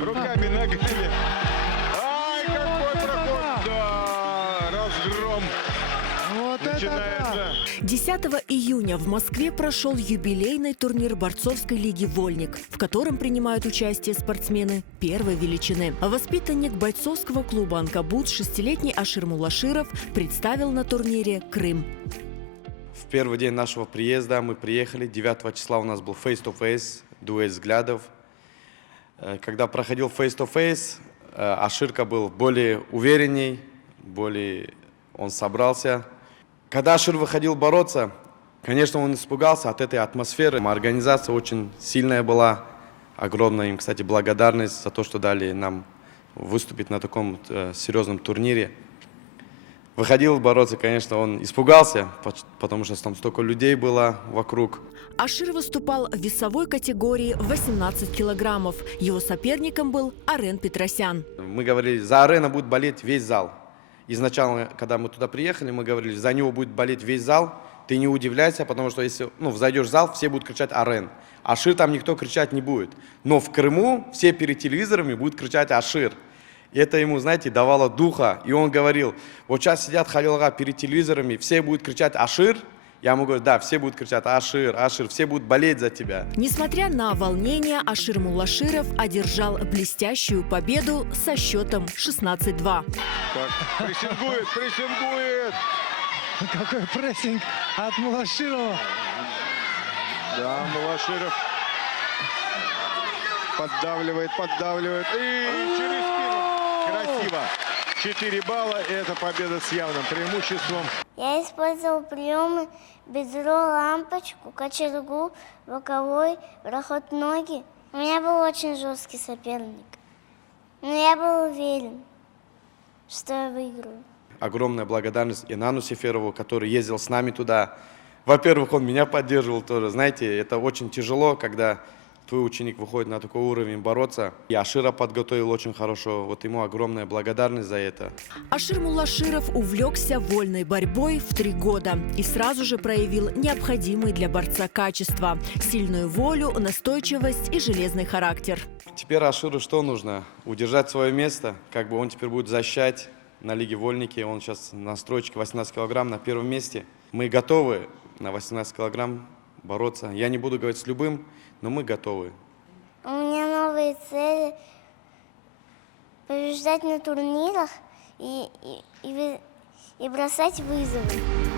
Руками нагрели. Ай, какой проход! Да, разгром Вот начинается. 10 июня в Москве прошел юбилейный турнир борцовской лиги «Вольник», в котором принимают участие спортсмены первой величины. Воспитанник бойцовского клуба «Анкабут» 6-летний Ашир Мулаширов представил на турнире Крым. В первый день нашего приезда мы приехали, 9 числа у нас был face-to-face, дуэль взглядов. Когда проходил face-to-face, Аширка был более уверенней, он собрался. Когда Ашир выходил бороться, конечно, он испугался от этой атмосферы. Организация очень сильная была, огромная им, кстати, благодарность за то, что дали нам выступить на таком серьезном турнире. Выходил бороться, конечно, он испугался, потому что там столько людей было вокруг. Ашир выступал в весовой категории 18 килограммов. Его соперником был Арен Петросян. Мы говорили, за Арена будет болеть весь зал. Изначально, когда мы туда приехали, мы говорили, за него будет болеть весь зал. Ты не удивляйся, потому что если взойдешь в зал, все будут кричать Арен. Ашир там никто кричать не будет. Но в Крыму все перед телевизорами будут кричать Ашир. И это ему, знаете, давало духа. И он говорил, вот сейчас сидят Халилга перед телевизорами, все будут кричать Ашир. Я ему говорю, да, все будут кричать Ашир, Ашир, все будут болеть за тебя. Несмотря на волнение, Ашир Мулаширов одержал блестящую победу со счетом 16-2. Так, прессингует. какой прессинг от Мулаширова. Да, Мулаширов поддавливает. И через спину. Красиво. 4 балла, и это победа с явным преимуществом. Я использовал приемы бедро, лампочку, кочергу, боковой, проход ноги. У меня был очень жесткий соперник. Но я был уверен, что я выиграю. Огромная благодарность Инану Сеферову, который ездил с нами туда. Во-первых, он меня поддерживал тоже. Знаете, это очень тяжело, когда твой ученик выходит на такой уровень бороться. И Ашира подготовил очень хорошо. Вот ему огромная благодарность за это. Ашир Мулаширов увлекся вольной борьбой в 3 года и сразу же проявил необходимые для борца качества – сильную волю, настойчивость и железный характер. Теперь Аширу что нужно? Удержать свое место. Он теперь будет защищать на Лиге Вольники. Он сейчас на строчке 18 килограмм на первом месте. Мы готовы на 18 килограмм бороться. Я не буду говорить с любым, но мы готовы. У меня новые цели – побеждать на турнирах и бросать вызовы.